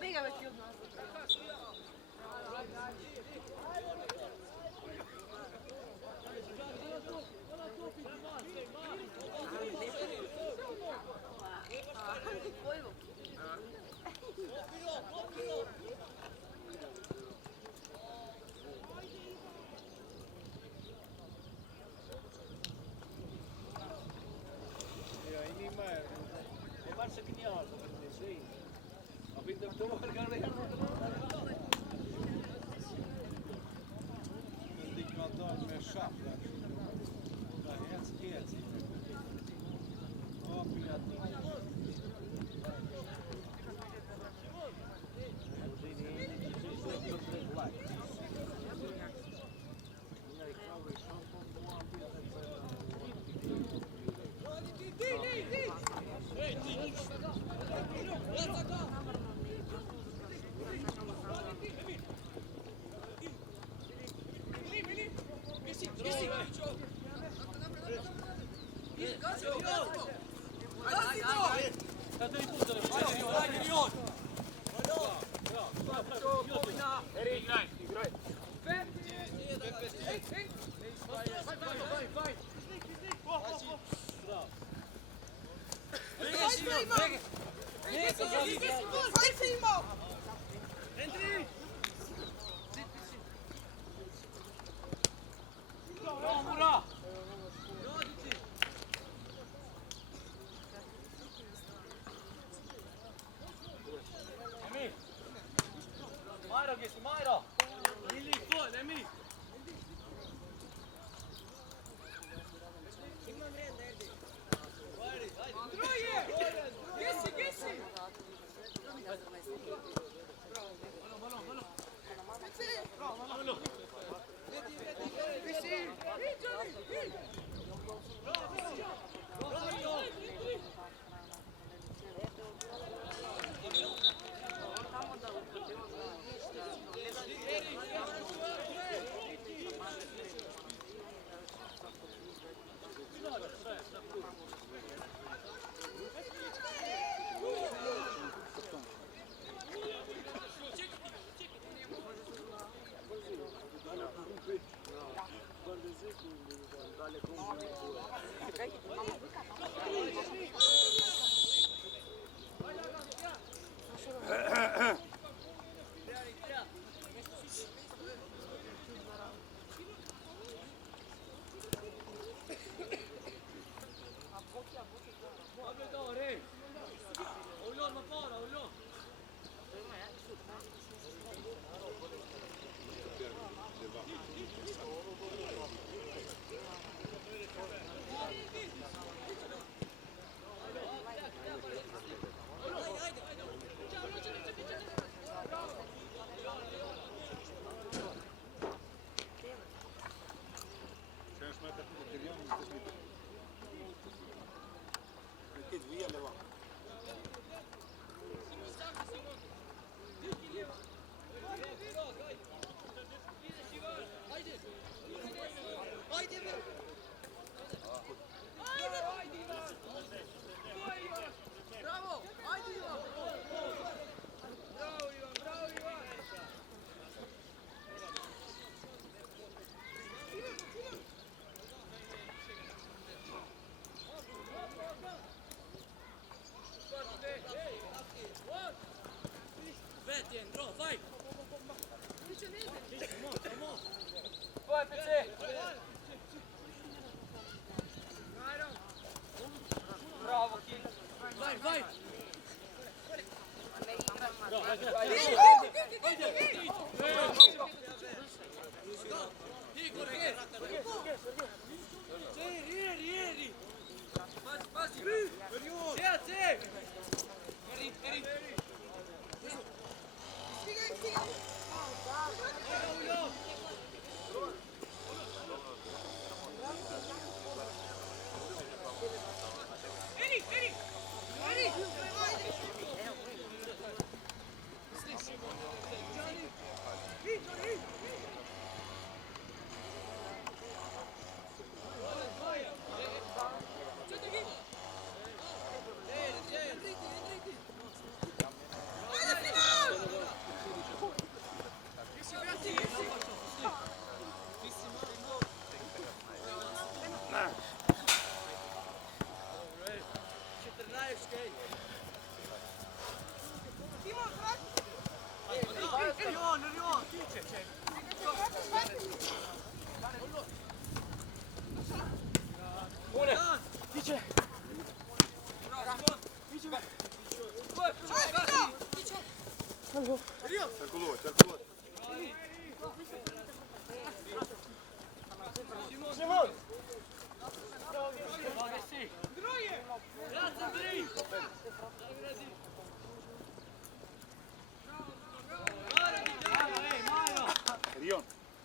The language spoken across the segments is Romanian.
Bega već ljubno.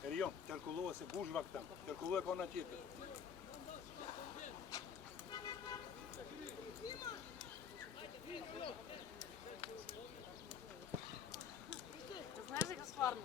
Erion, Terkulova se gužvak tam, Terkulova kao na tjepe. Знаешь, как сварно?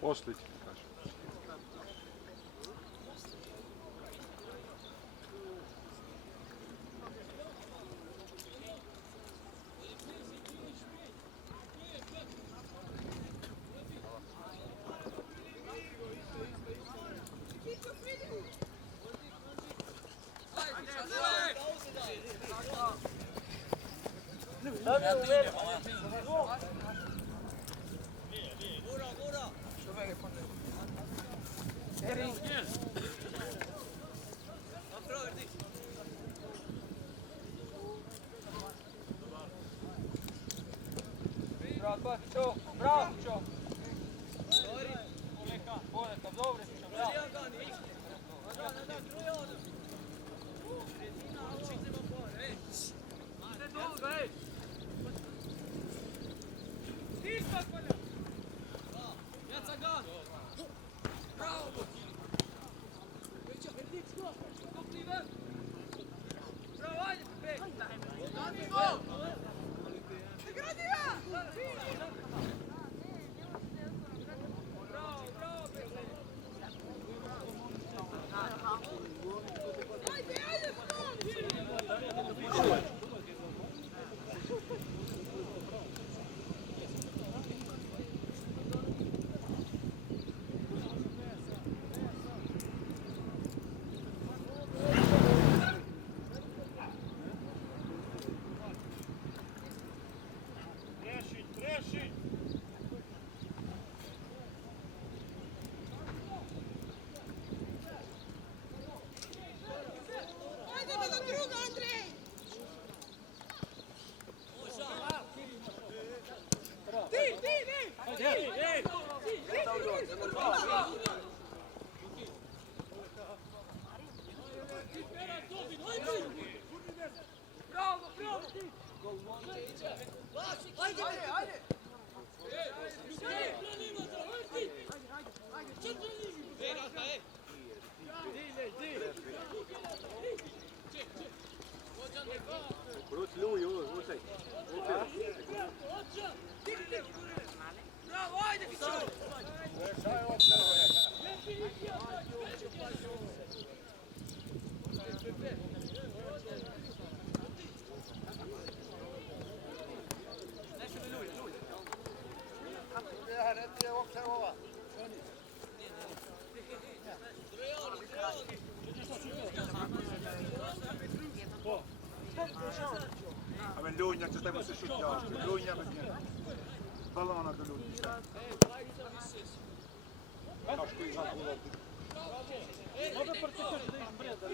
Poslije ti kažem. Bravo, čo? Boleka, dobro si čo, bravo. Men Lunjak se stämmer sig skjuta. Lunjak med ner. Ballona till Lunjak. Kašku i zakulo. Može partikaš da ih breda.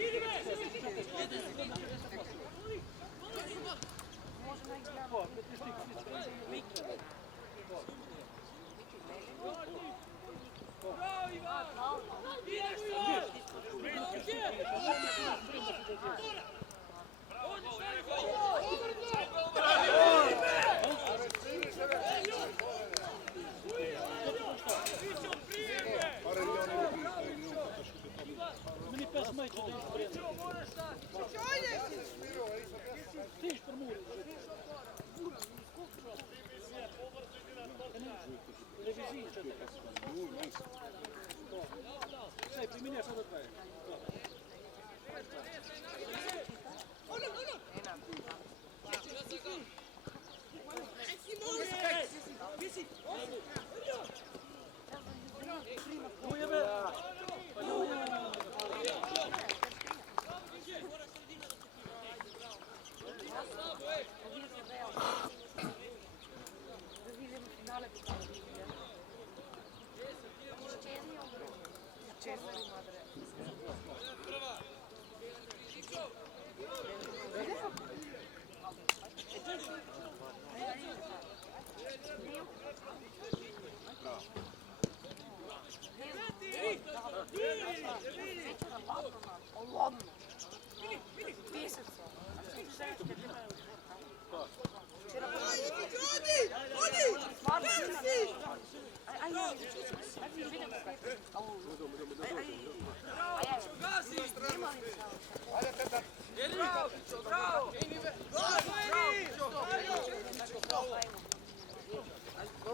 Meni 5 meter da iš brenda. Ti iš pirmų. Revizija čia tokia. Sai, priminė sada tvai.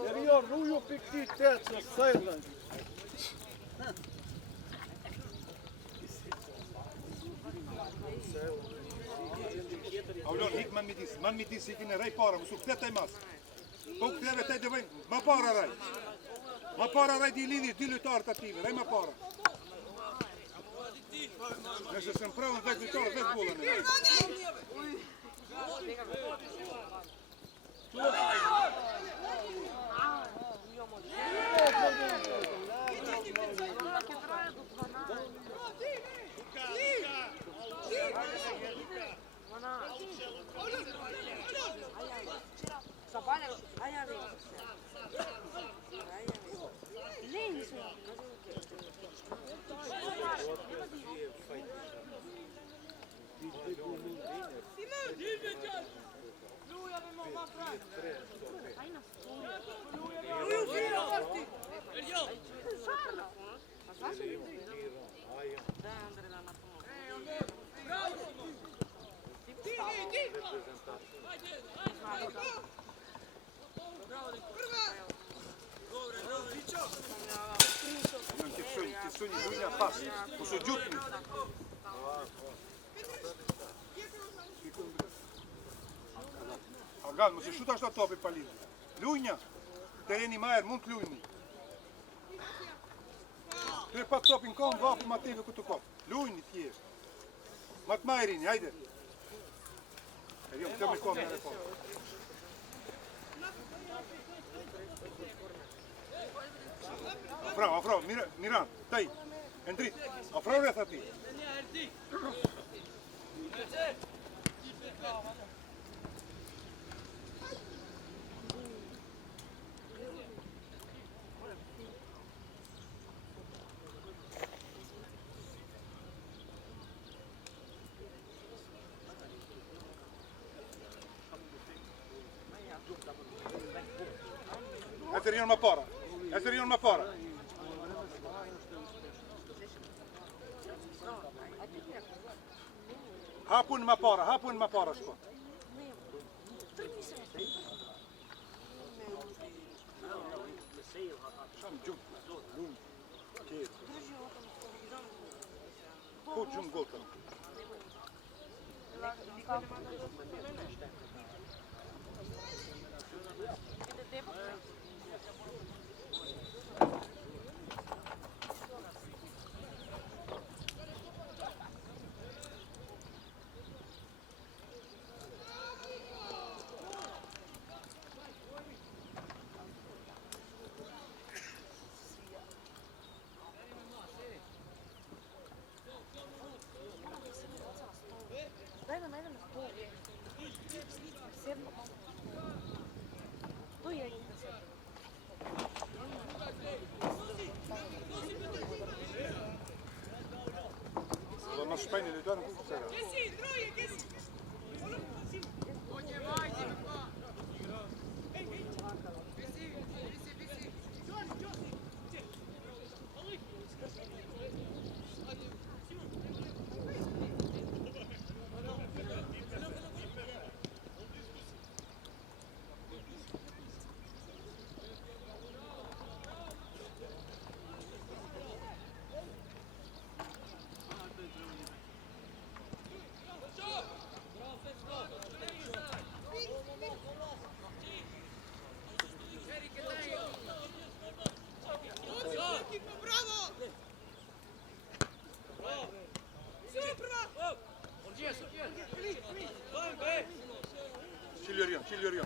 Jer jag rojo pikti teca Sajland. Aulon, hik man mit dis ik in rej para, so kletaj mas. Pok treba taj da ma para raj. Ma para raj di linije, di lutar tative, raj ma para. Znači sam pravom tak lutar, tak bola ne. Ti su njih pas, to su džutni. Agan, mu se šutaš na topi palini. Ljunja, tereni majer, mund ljujni. Tu je pak topin kom, vapu mative kutu kop. Ljujni ti jest. Mat majerini, hajde. Idemo, tamo je kom na repon. Afrau, Miran, dai, Endrit, afrau reta ti. Essere ma para. Hapun ma para što. Sam džum. Kod džum goltan. Дай да найдем стол. Седно. То я не Måste spänna lite, då fokuserar. Çil yürüyor.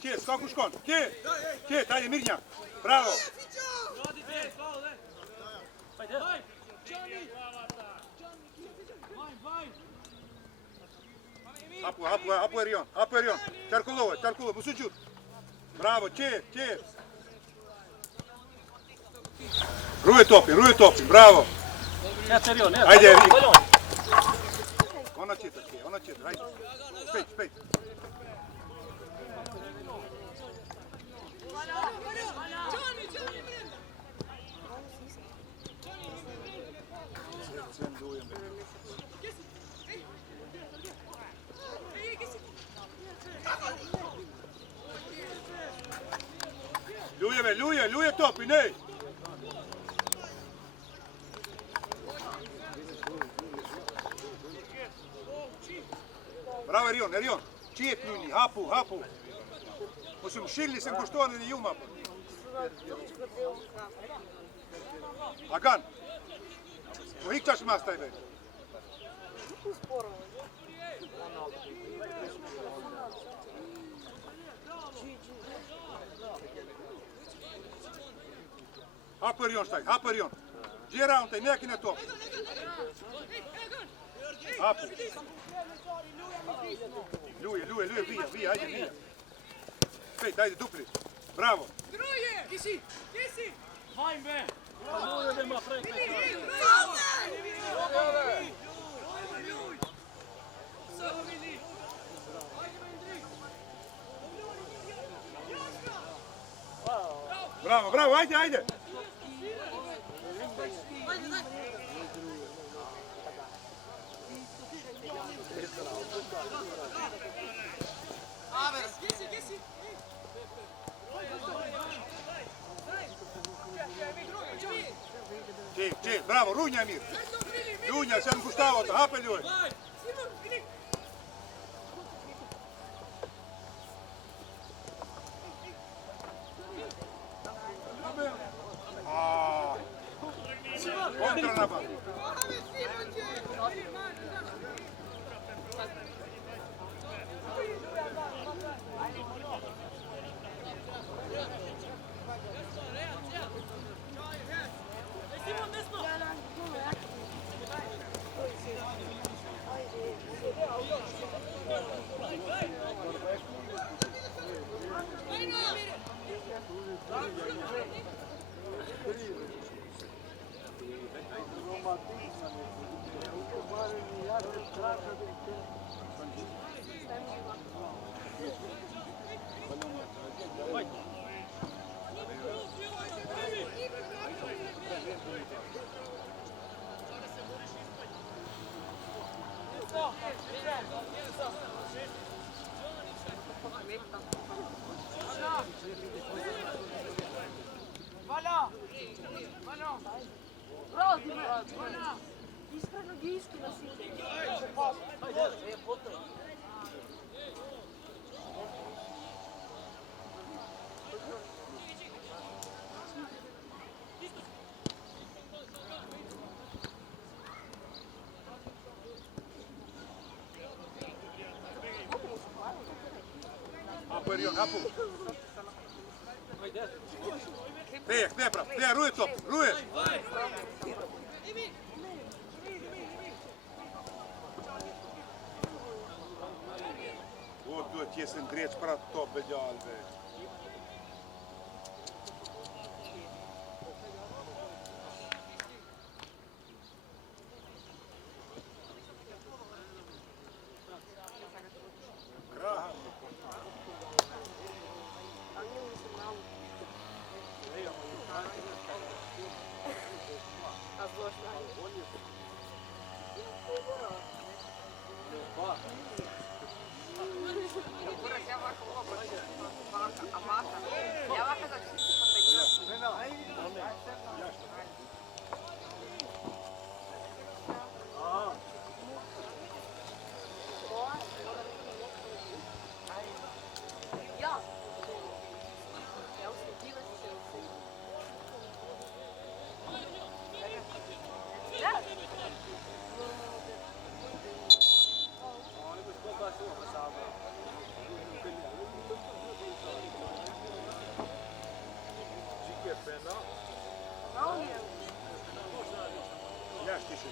Če, skako škon, če, tajde Mirnja, bravo. Apu Erion, Čarkulova, bu suđut. Bravo, če. Ruje topin, bravo. Ajde, ona će, ajde. Spet. Ljuje topi, nej! Bravo Erion, čijet ljuni, hapu. Musím širli sem koštovane ni juma. Agan, pohikčaš mas taj već. Hapo Erion. Džera on taj, neki na to. Hapo. Ljuje, vija, ajde, vija. Spet, ajde, dupli. Bravo. Gisi! Hajm be! Bravo, ajde. Če, bravo, Runja Mir. Runja, se on Gustavo, hapeljuj. Kontra napad. Voilà! Браво, Дима! Iskreno gijski na sike. Ajde, potaj. Apo Erion, apo. Ajde. Ne, prav, ne, ruje top, ruje. O, duhet jesë ndreq për atë top e gjallëve. Kraha. Jashtë ishë.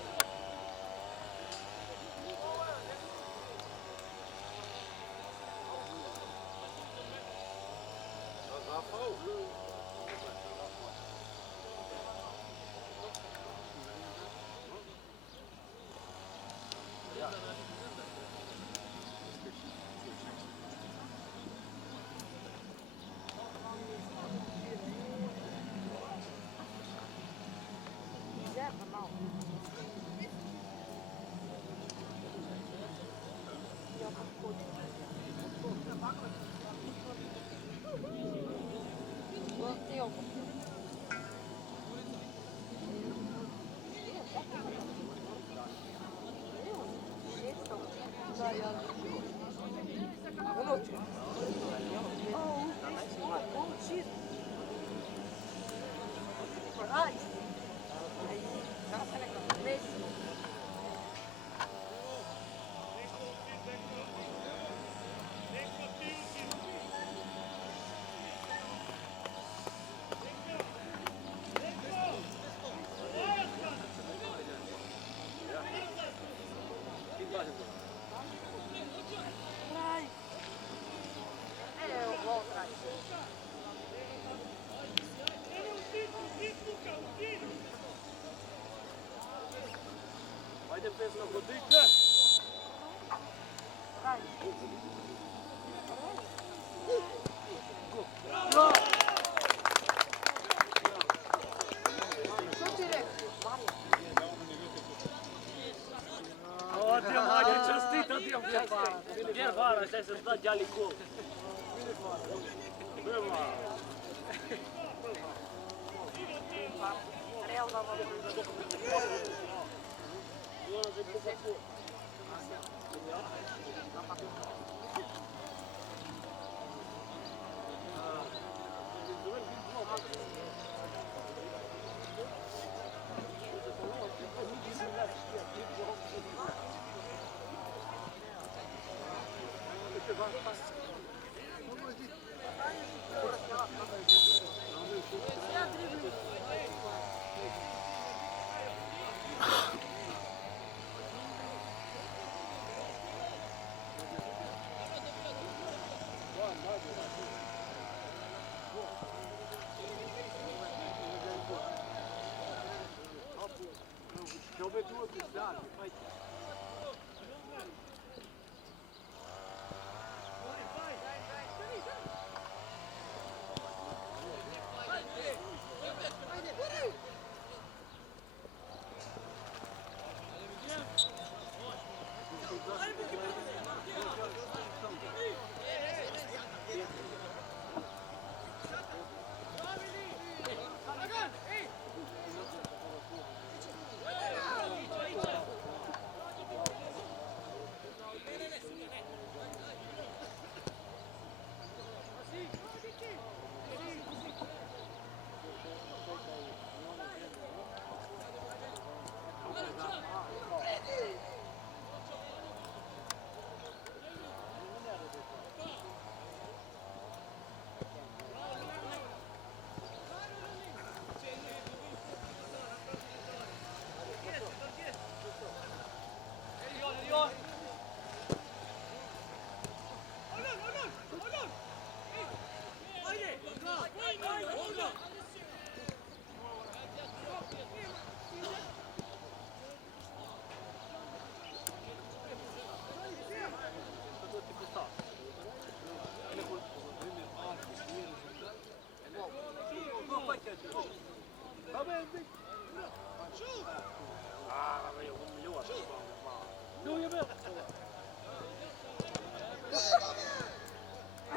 Ajde, pesno, vodite. O, ti mlađe, čestitam ti objekte. Gdje vara, šta se zna djali gol. Bravo. Dove due quest'anno?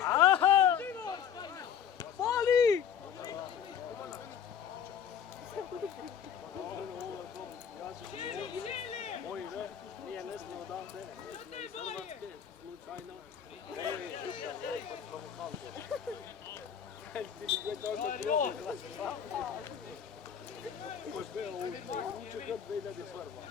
Aha! Fali! Oj, nije ne smije odavde. Hrvatske, slučajno. Evo je šuta, pod provokacije. Ti mi gdje to što bilo glasova. Možda je uče kad 2000 svarma.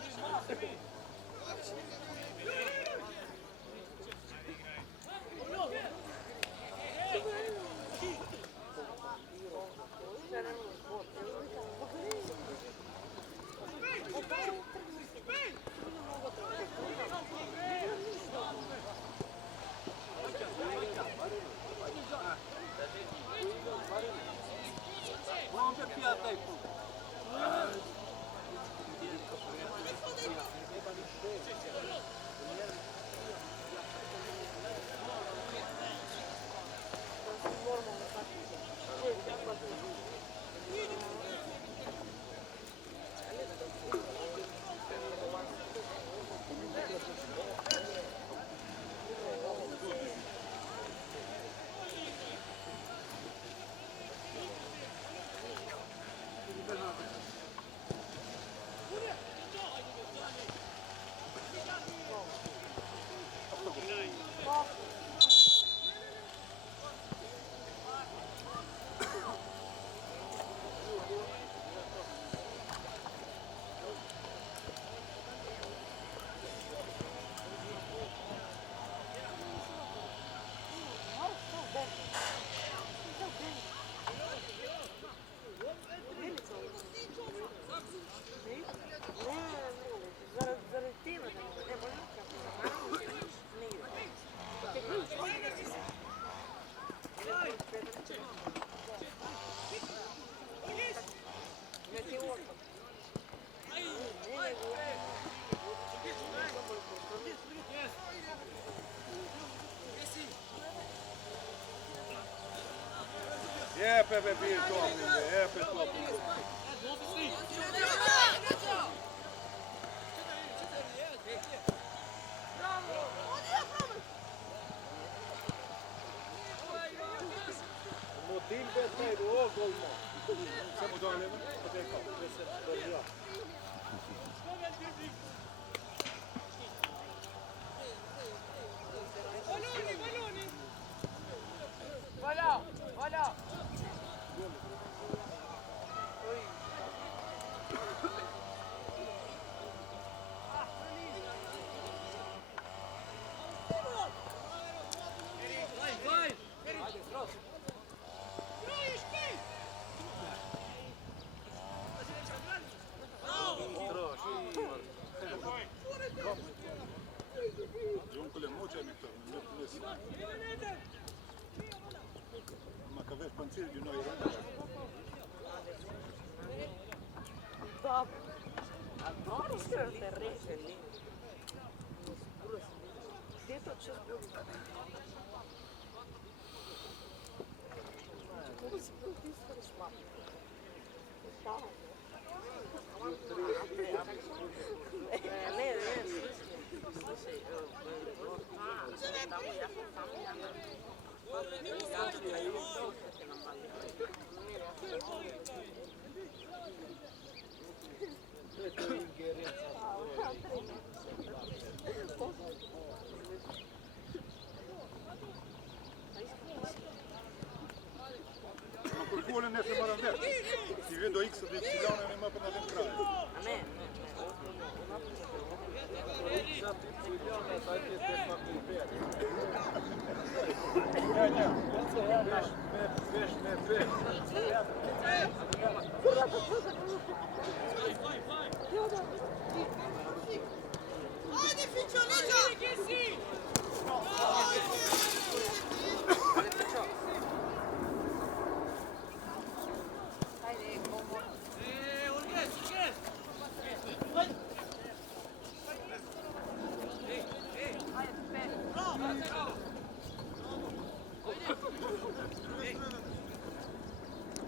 E pe bebê, domnule, e pe topul. Motiv pentru o golmă. Se mu doar levă? Poate ca. Voilà, voilà. Giuncule, muce mi to, nu plus. Ma că vezi panțiri din noi rău. Da. Adoro să te reveli. Где тут сейчас будет? Ma qualcuno ne si mora verde. Si vedo X di Y ne ma per la crane. A me. Haide, ficiolețea!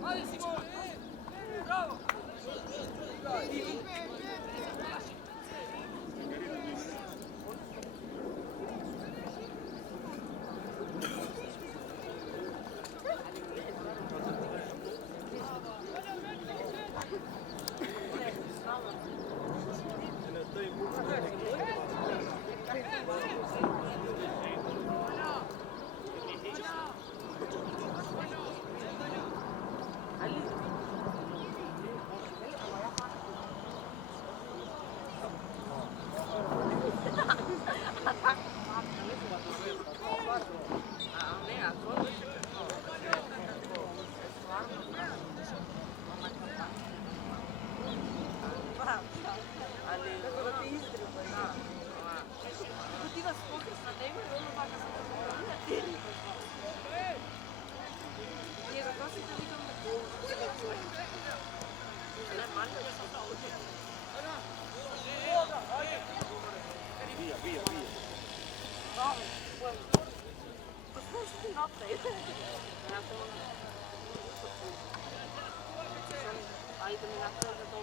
Hai, Simon! Determinação já estão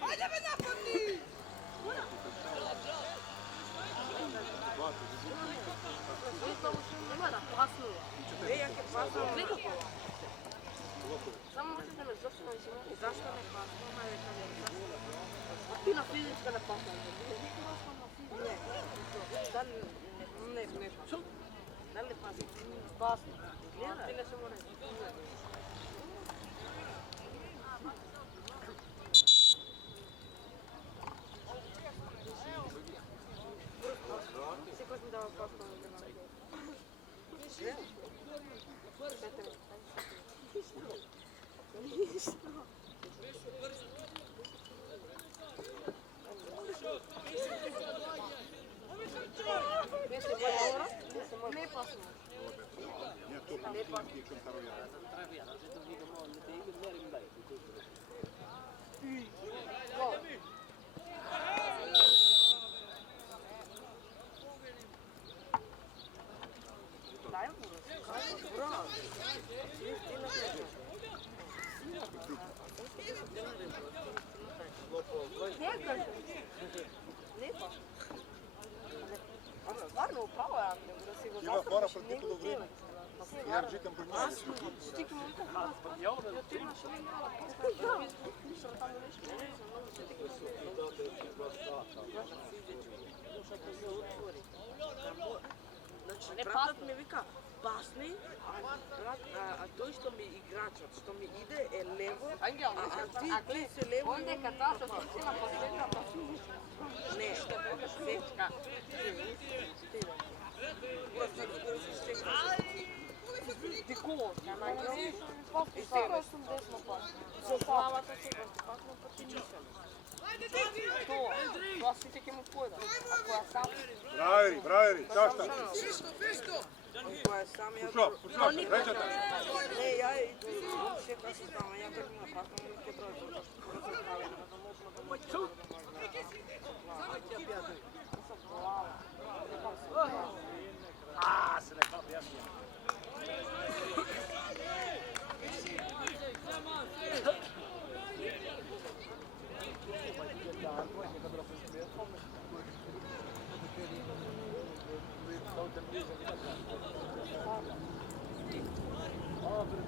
Hajde me napadni! Ima da pasnu. Nikako. Samo možete me zašto i zašto ne pasnu, a ti na fizička ne pasnu. Ne. Da li ne pasnu? Pasnu. Ti ne se mora. Siguran da pasnu. Ne pasnu. Ja to pa ti čem taro ja. Daj mu. Bravo. Ne pasnu. Stvarno, upravo je Andrej, da si go Ima fora proti nego do vremena. tijela. Ja žitam pri njemu. Stići mu to hvala. Ja ti imaš ovaj mala posta. Nisam tamo nešto. Ne znam, mogu se ti Znači, bratat mi vika, pasni, a to što mi igračat, što mi ide je levo, a ti se levo... Onda je kad ta što ti cijela posljedna, pa fizička. Ne, fizička. Ti ko? I sigurno sam desno pasno. Slava to sigurno ti pasno, pa ti nisam. To svi tek imu pojda. Ako ja sam... Braveri, zašta? Koja sam ja... Pušo, rećete. Ne, ja idu sve kasi tamo, ja tako na pasno, mi ke broj. Se ne pa objasnije.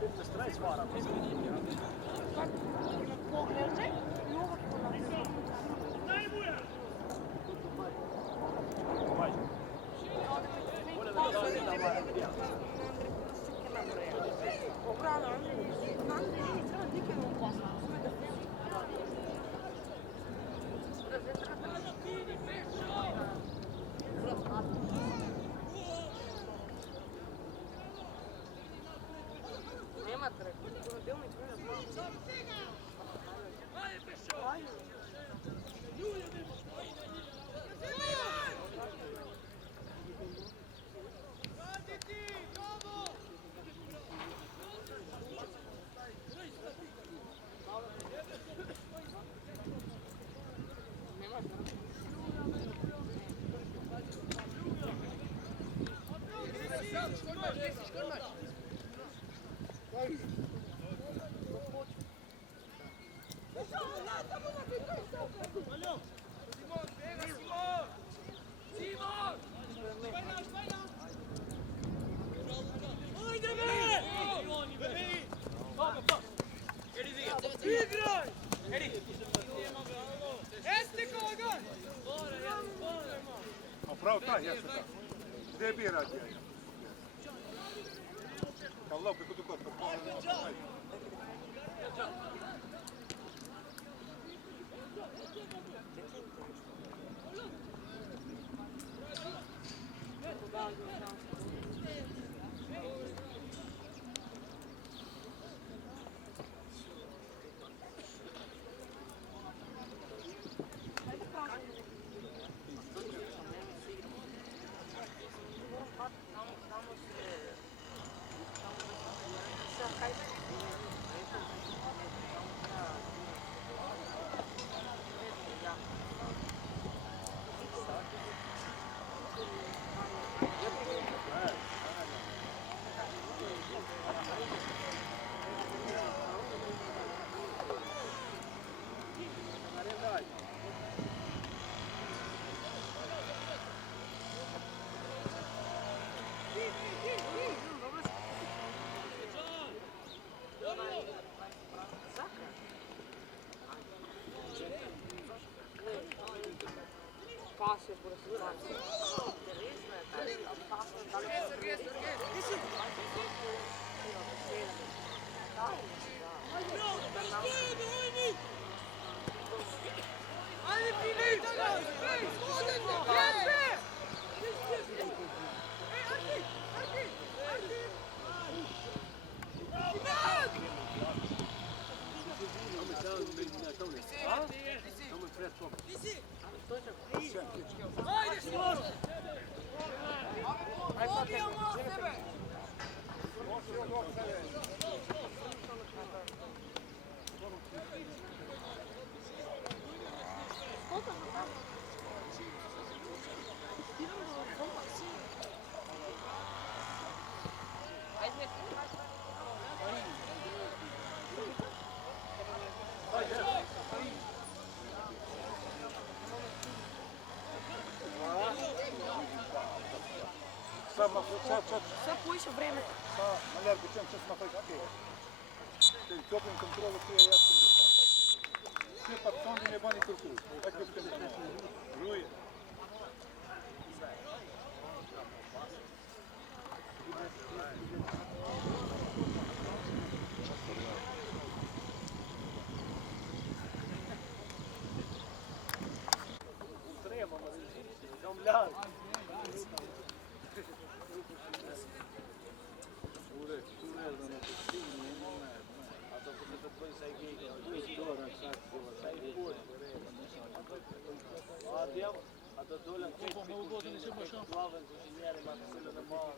Bitte Stress war aber so. Pogledaj, mnogo ponavljaju. Nema traka, to je delnik Prav taj, ja sam tako. Gdje bi je radio? Kao lopke kod ukod, pa pola. ще буде ситуація. Интересно е, дали опасно, дали Ajde, finita ga! Odete! Arti! Arti! Arti! Ajde, Simon! Pobijamo sebe! Sve poiše vreme. Малярко, чем сейчас смотреть? Окей. Теплым контролем все я Все подсонки не бани турку. Так без контроля. Руи. Trebamo domljati. A da doljam glavan za inženjerima, da se ne malo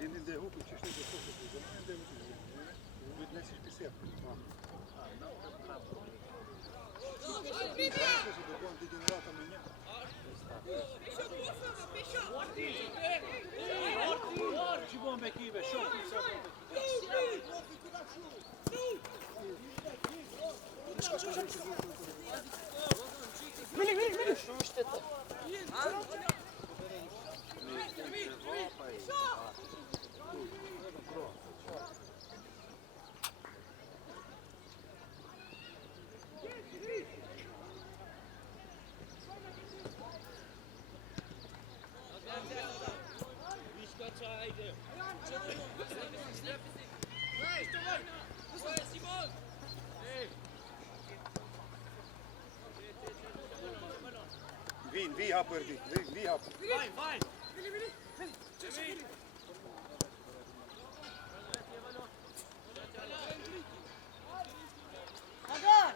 Він іде гуку, чи що ти хочеш? За мною йде гуку. Віднесеш пісетку. Зараз допомогти дегенерата мені. Ci bombe kive, šok i sve. Wie happer dit? Wie happer? Hagar!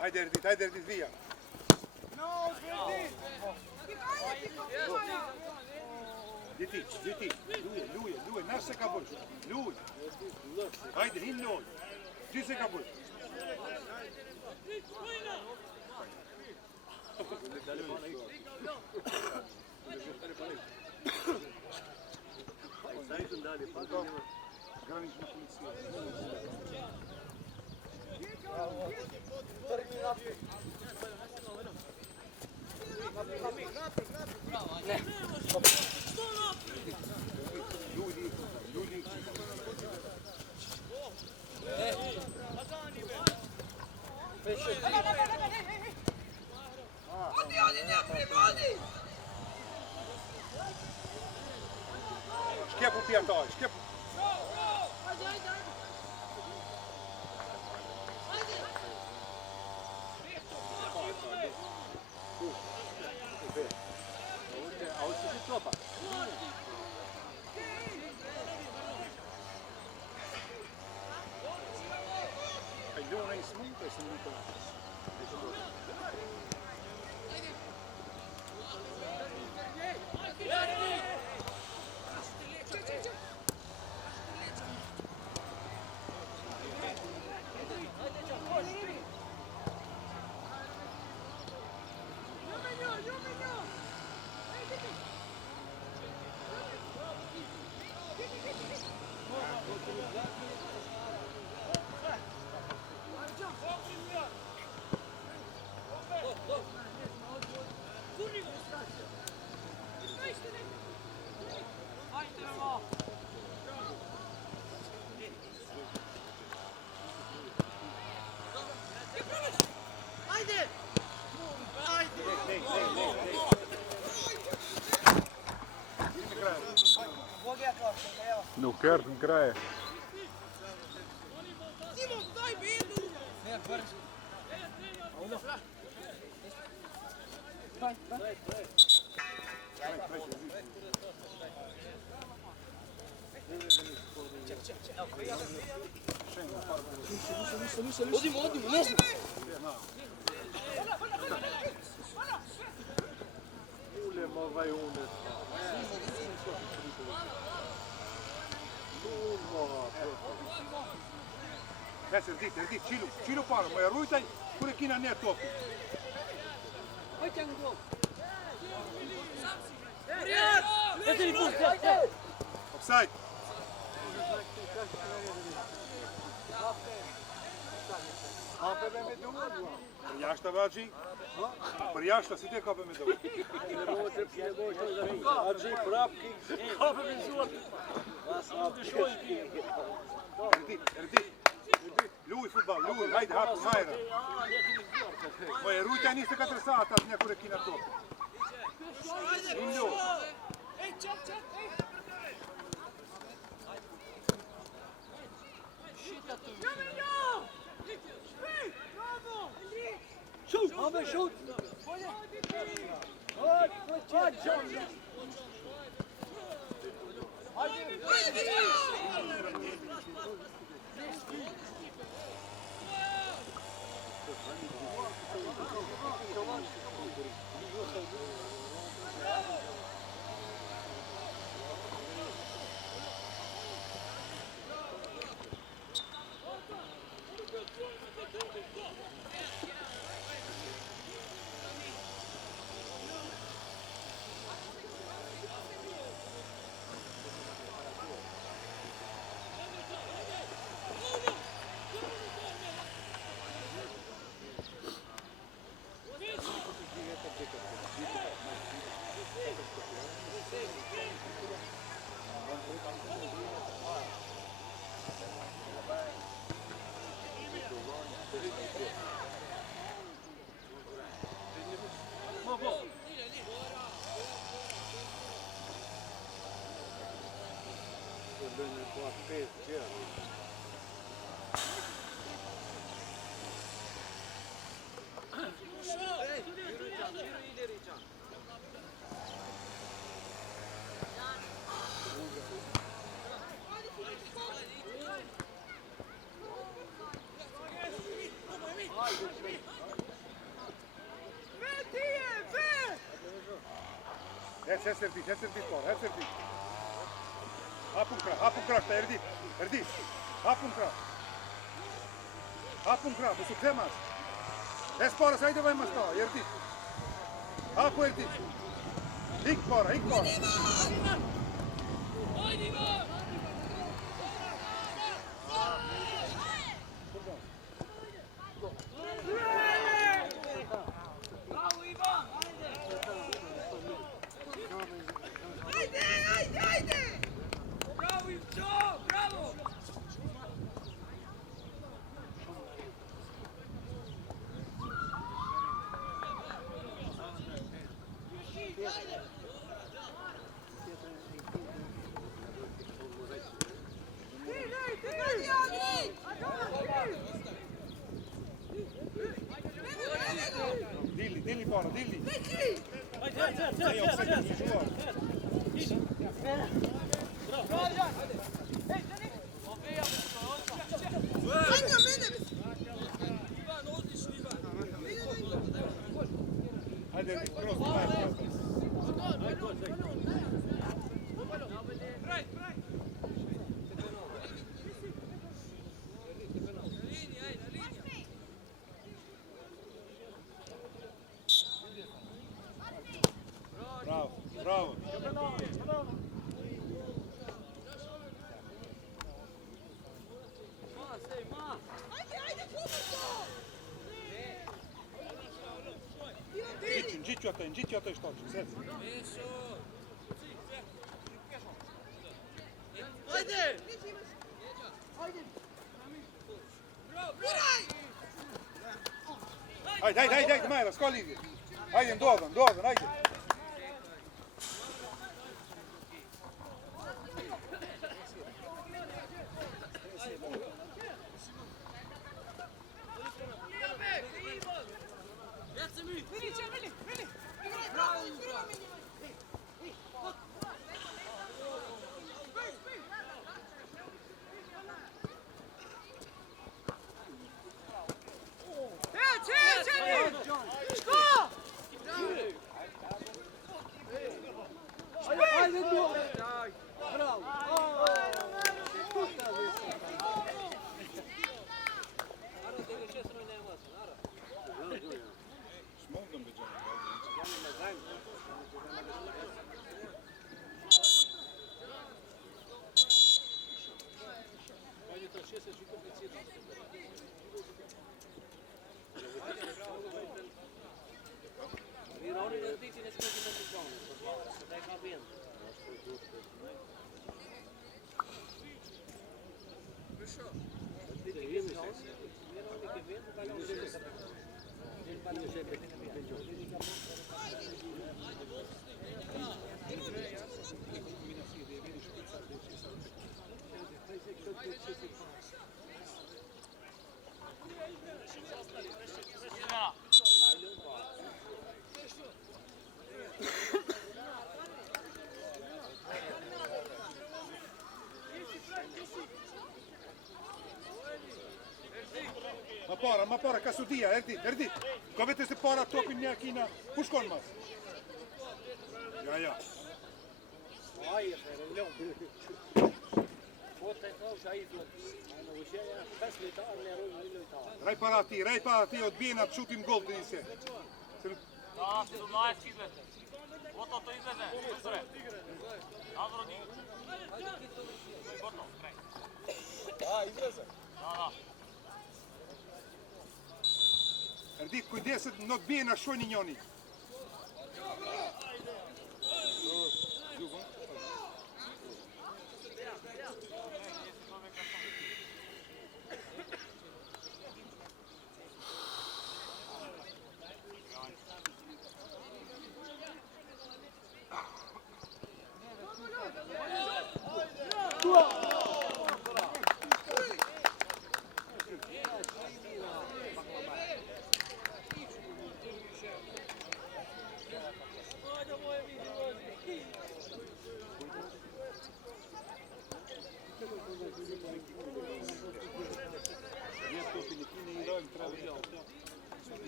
Ajde Erdit, via. Diti, Luje, naš se kabul. Ljuj. Ajde, hin ljuj. Ti se kabul. Granična policija. Ljudi. Odi, naprijed, odi! Škepu pijatoj, škepu. A hoće biti klopa. Ljuna i smunka sam nikad. No kerken kraje. Simon, daj bijedu! Odimo, ne znam. Uljem ovaj unet. Erdi, Čilu paro, moja rujtaj, kure kina ne topi. Offside. Prijašta vađi, prijašta si te kape me dobro. Arži prapki. Erdi. Ljuj futbal, hajde, hapu, majera. Moje rujtaj niste 4 sata, neko reki na topi. Ljuj. Shoot! Ambe, shoot! Her servis, var, her servis. Hapun krašta, Erdi. Hapun krašta, bu su kremaš. Espora, sajde vajma sta, Erdi. Hapu, Erdi. Ik para. Dilli para, dilli. Hajde, kroz. Giti até está, certo? Ajde, Majla, skoli ide. Ajde, dodan, ajde. Ma para, ka su dija, Erdi. Ko vete se para topin neki na puškon mas. Ja. صغير اليوم وقت شايف انا وشايف بس لي طار لي روي Rej para ti odbijena, šutim gol ti se. Da, 17 izveze. Gotovo to izveze. Uzore. Nadzor njih. Gotovo, kraj. Izveze? Da. Erdi, kujdeset në odbijena shojni njoni.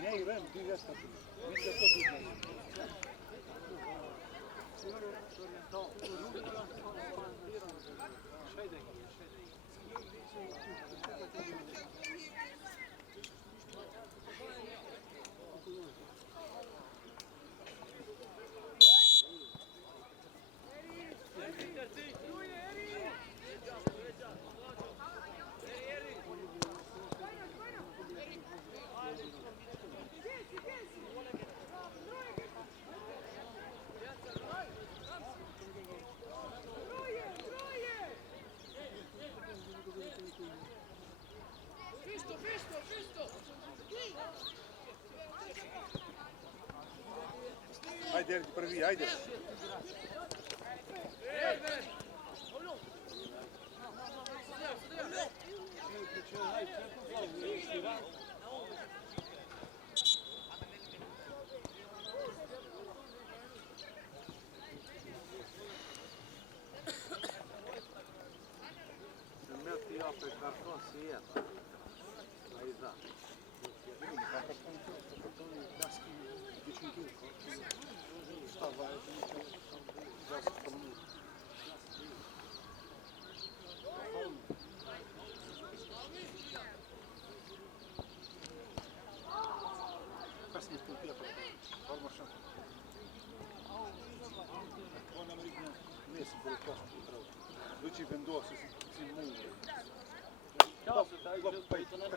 Ne i rem, ti jesta. Ništa to ti ne. Ajde, Erdi, prvi, ajde. Meti ja pe karton svijet. Aí dá. Luci vendoso, si muove. Ja, så där är det på den här.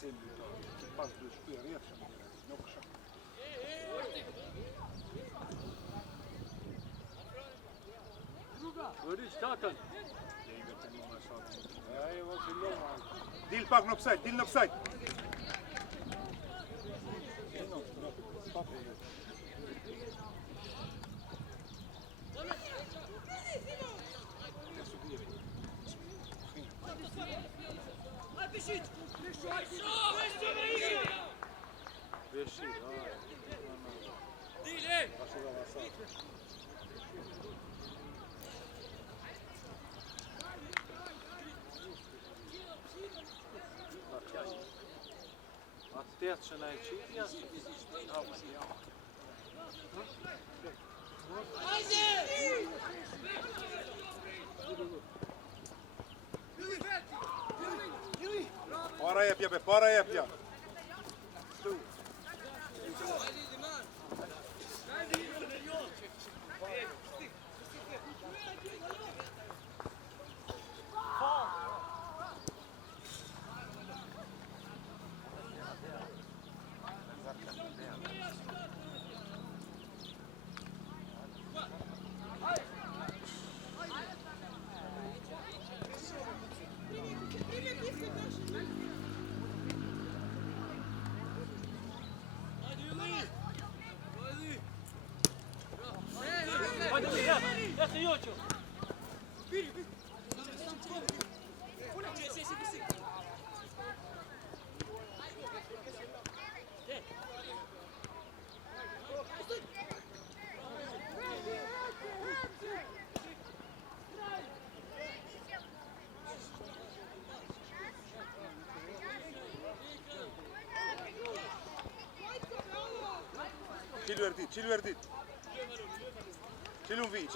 Selvi pas böyle çıkıyor araya yapacağım. Yok akşam. Hör du starten? Ja, jag var så lång. Dil pak na offside, dil na offside. Bešir, Отец найти, ясно? Para yapıyor be, para yapıyor. Ja se Joćo! Çil verdi. Çil un vi.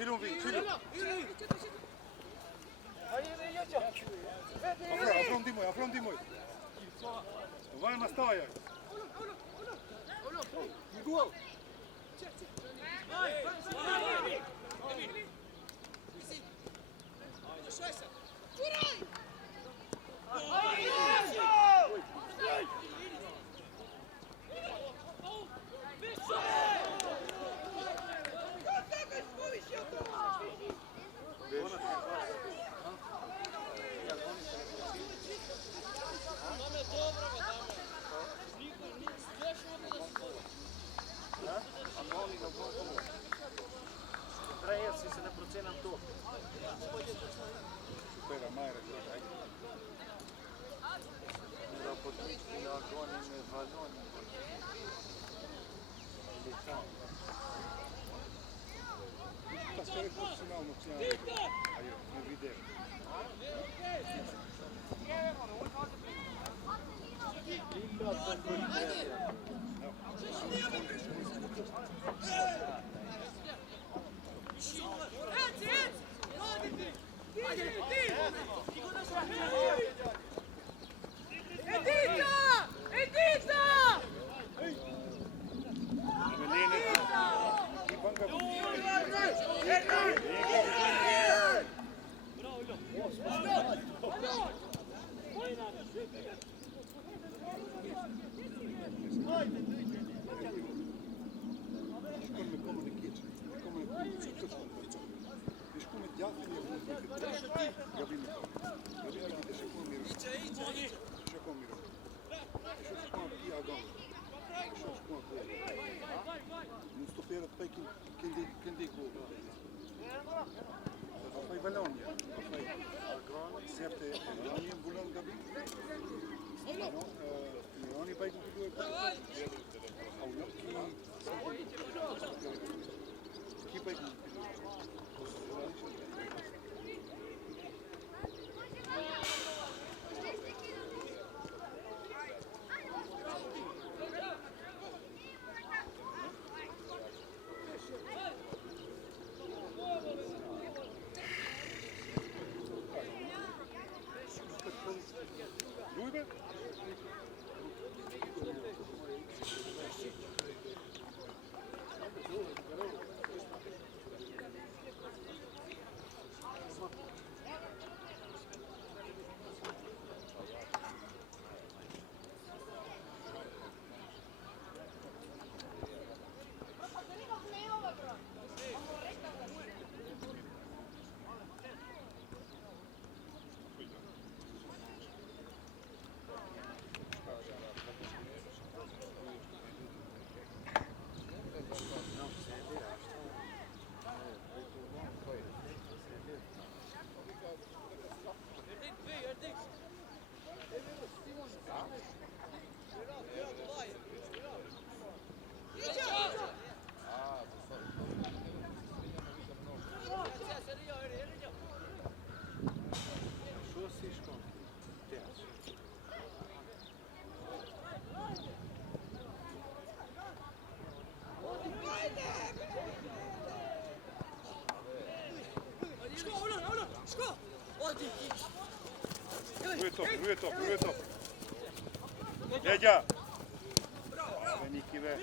Afrondi moj. Ovaj nastaja. Gol! Trajerci se ne procenam to. Supera, Majra. Da potnički na gonime valoni. Ta stoji profesionalno cijena. Ajde, ne vide. Non stopera poi quem dico. Fai Valogna. Fai sette ogni bulan gabi. No, ogni pai con due. Chi pai con Lui Drugi top. Djeđa! Ave Nikive.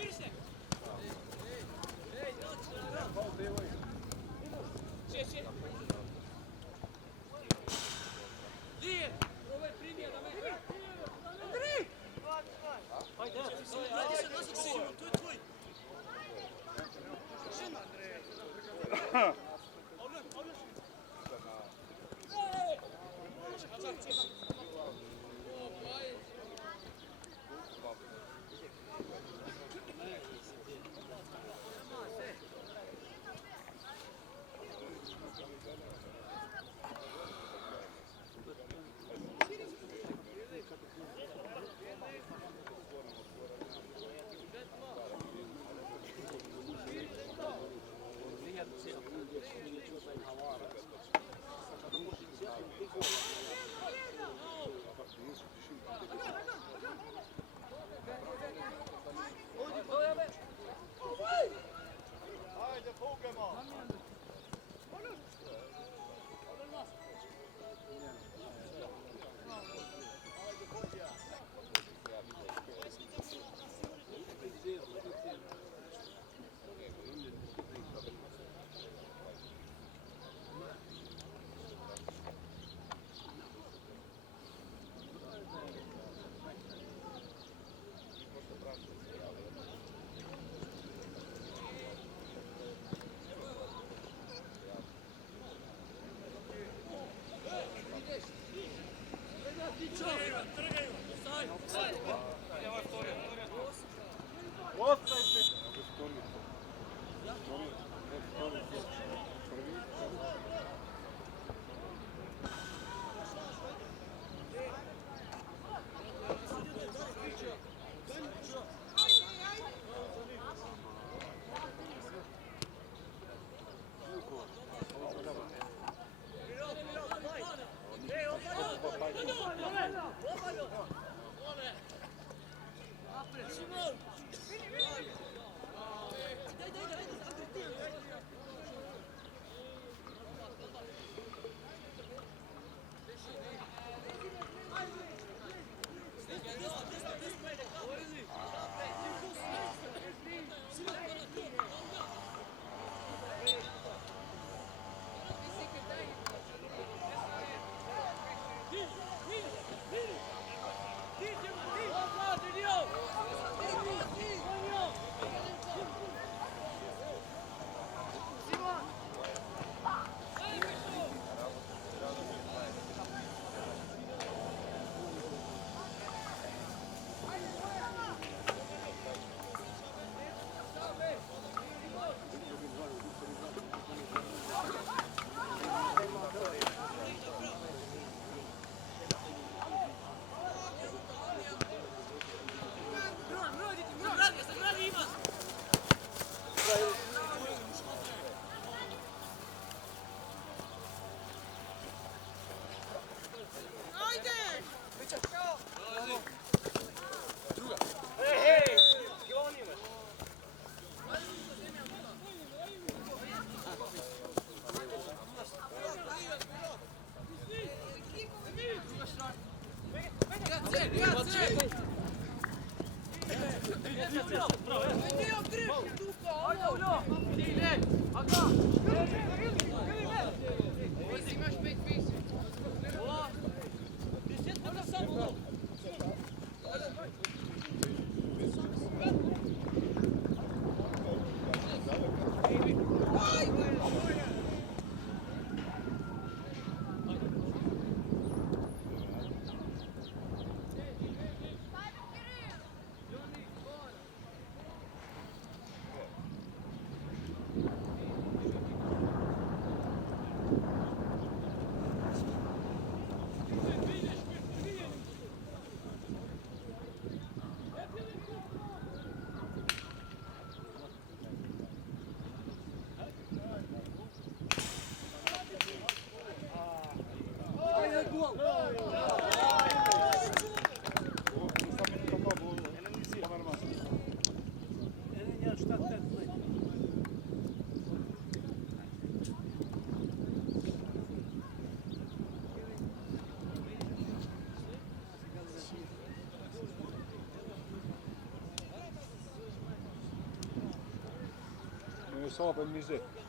me sa për mizet.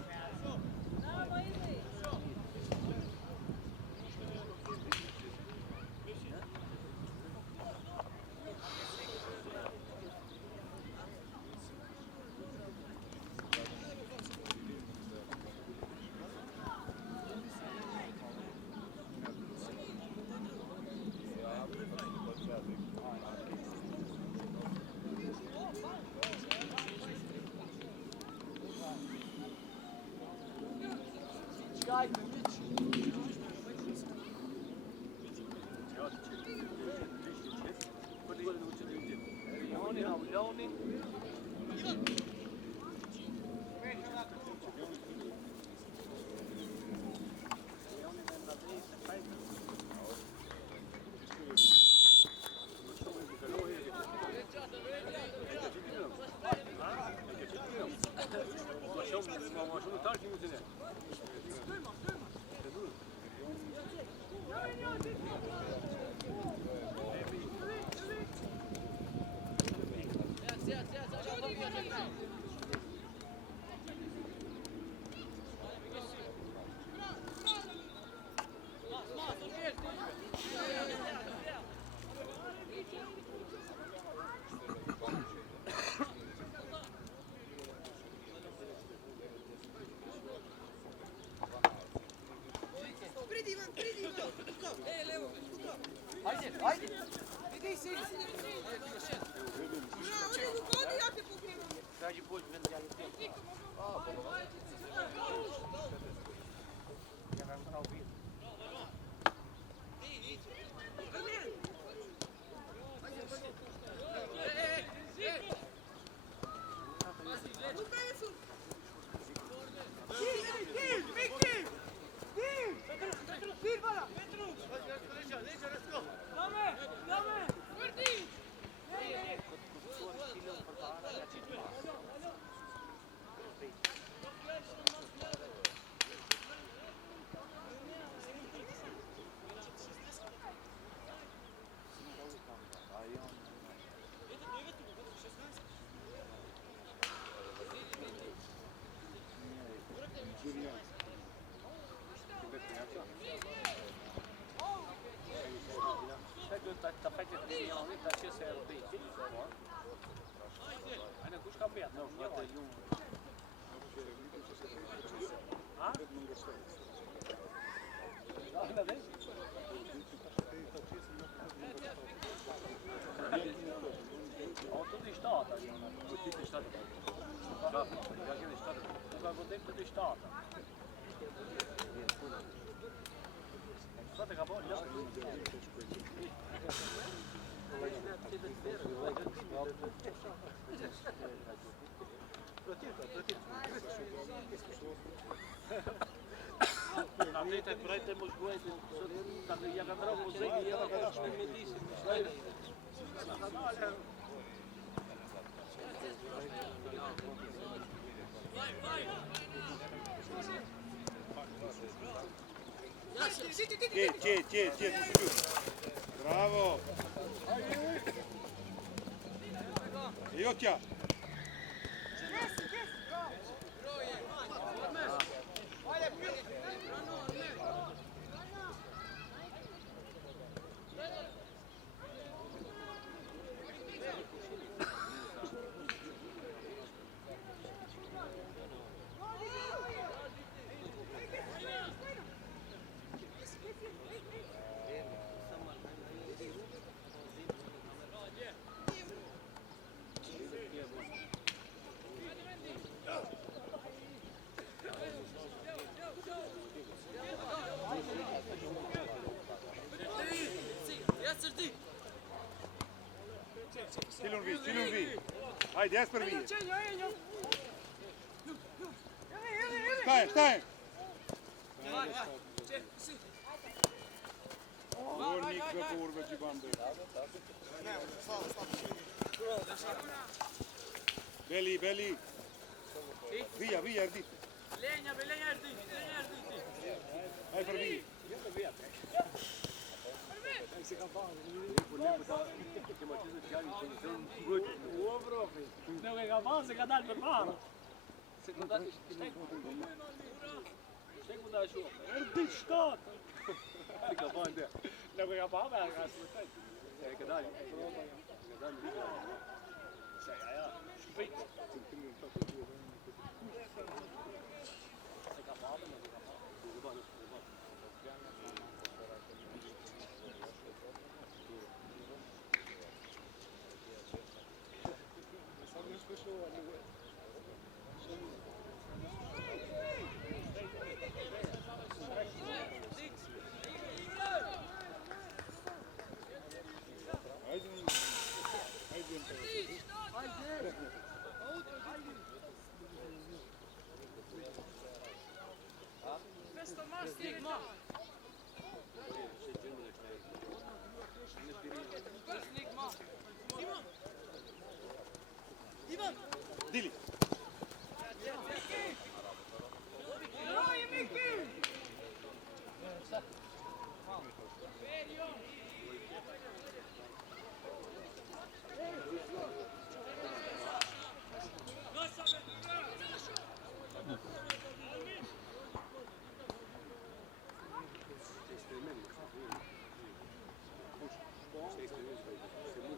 Tieni, bravo! Io ti ha! Still un vi. Hajde, jes për vije. Staj. Vornik dhe burve që bandë. Beli. Vija, erdi. Lenja erdi. Hajde për vije. Nuk e ka pa se ka dalë për para. Știi cum dai și eu? Erdici, tată! Adică bani de aia. Nego ja baba ja ga slušaj. Neka dalje. Neka dalje. Šta ja? Špit. Neka baba, neka baba. Dili.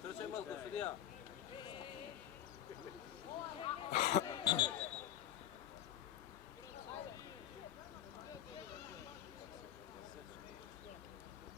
Trece más de fría. Set.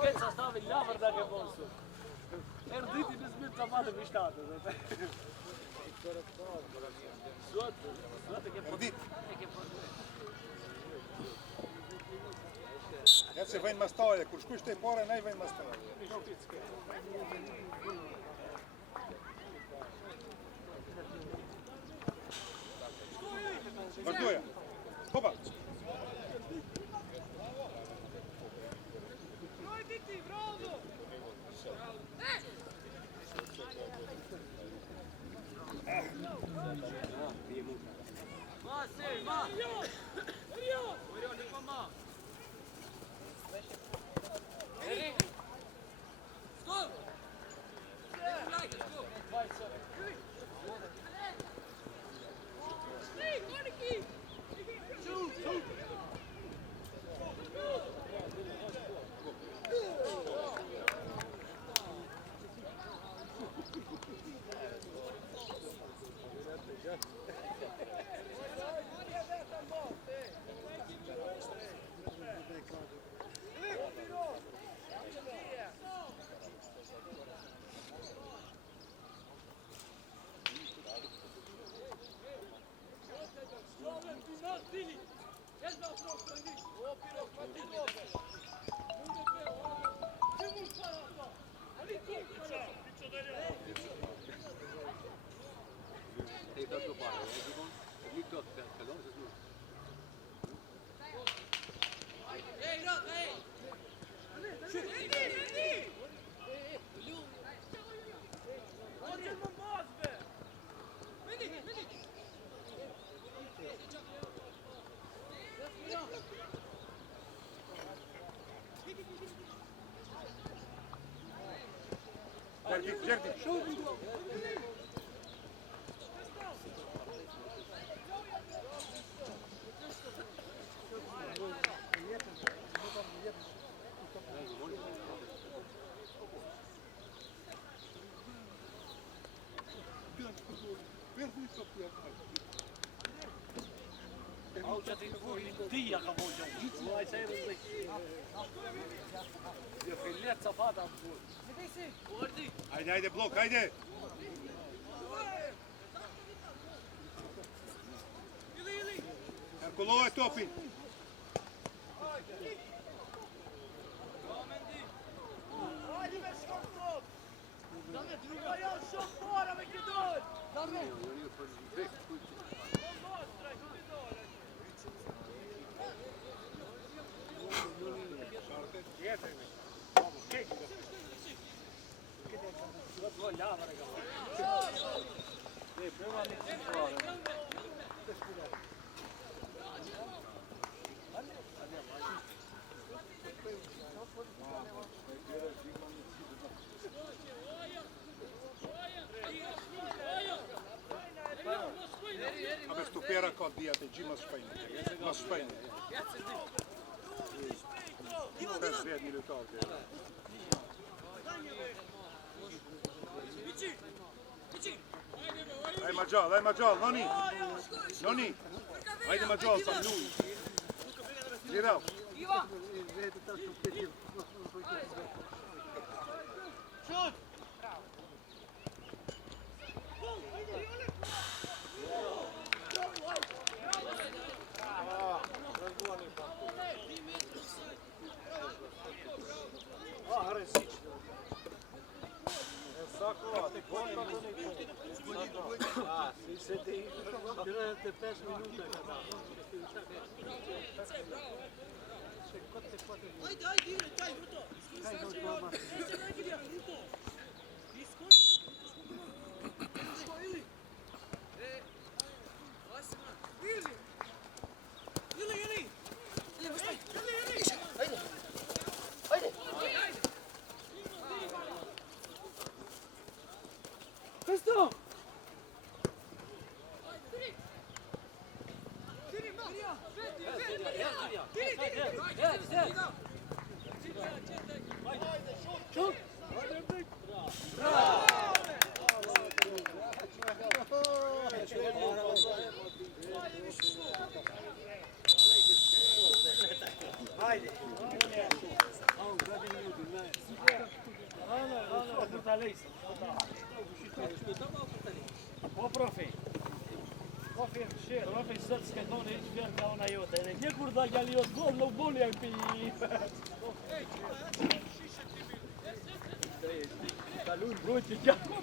Keď sa stavi ľavr da ga bonsu. Erditi bez mirta male vištata. Ja se vem mastoje, kur shkush te pore, nej vem mastoje. Vazduja. Hopa. Жерди. Uite, te vorbi dia ca voce. Nu ai să ai rând. De fileța fata am spus. Haide, haide, bloc, haide! Acolo e topin! Vabbè, sto per raccogliere te, Gima Spagna. Ma Spagna. Per svedni le toglie. Dai Majal, Noni! Noni! Haide Majal, sa lui! Girau! Ajde, ajde, Ili, daj, Ruto! Ruto! Ili! Ili! Questo! Profe, sad skakone ići vjerka ona jota. Gdje kurda gali od govno u boli jak pi. Talun broj ti jako.